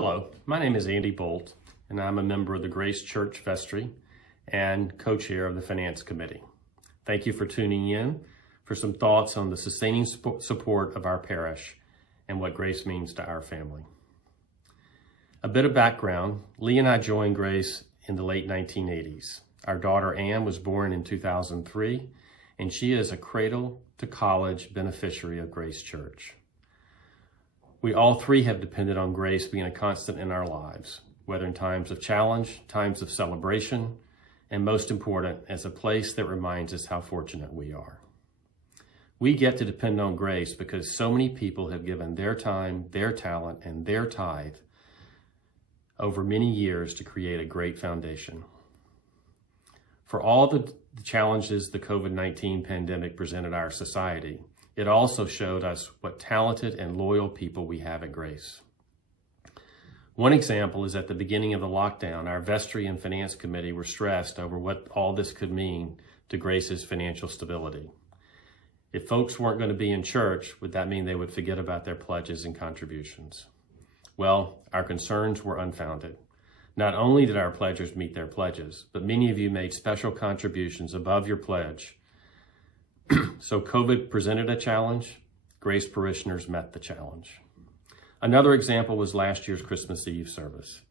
Hello, my name is Andy Bolt, and I'm a member of the Grace Church Vestry and co-chair of the Finance Committee. Thank you for tuning in for some thoughts on the sustaining support of our parish and what Grace means to our family. A bit of background, Lee and I joined Grace in the late 1980s. Our daughter Ann was born in 2003, and she is a cradle to college beneficiary of Grace Church. We all three have depended on Grace being a constant in our lives, whether in times of challenge, times of celebration, and most important, as a place that reminds us how fortunate we are. We get to depend on Grace because so many people have given their time, their talent, and their tithe over many years to create a great foundation. For all the challenges the COVID-19 pandemic presented our society, it also showed us what talented and loyal people we have at Grace. One example is at the beginning of the lockdown, our Vestry and Finance Committee were stressed over what all this could mean to Grace's financial stability. If folks weren't going to be in church, would that mean they would forget about their pledges and contributions? Well, our concerns were unfounded. Not only did our pledgers meet their pledges, but many of you made special contributions above your pledge. So COVID presented a challenge. Grace parishioners met the challenge. Another example was last year's Christmas Eve service.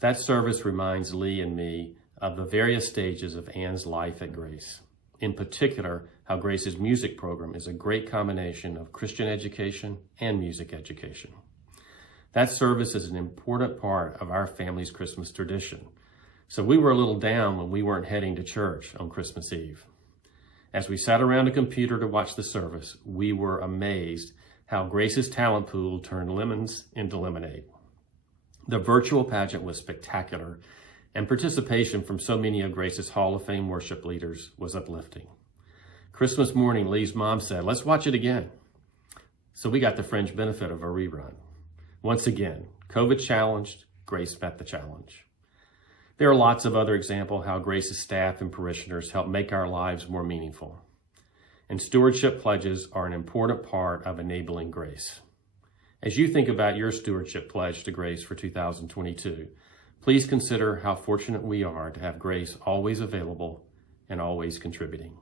That service reminds Lee and me of the various stages of Ann's life at Grace. In particular, how Grace's music program is a great combination of Christian education and music education. That service is an important part of our family's Christmas tradition. So we were a little down when we weren't heading to church on Christmas Eve. As we sat around a computer to watch the service, we were amazed how Grace's talent pool turned lemons into lemonade. The virtual pageant was spectacular, and participation from so many of Grace's Hall of Fame worship leaders was uplifting. Christmas morning, Lee's mom said, "Let's watch it again." So we got the fringe benefit of a rerun. Once again, COVID challenged, Grace met the challenge. There are lots of other examples how Grace's staff and parishioners help make our lives more meaningful. And stewardship pledges are an important part of enabling Grace. As you think about your stewardship pledge to Grace for 2022, please consider how fortunate we are to have Grace always available and always contributing.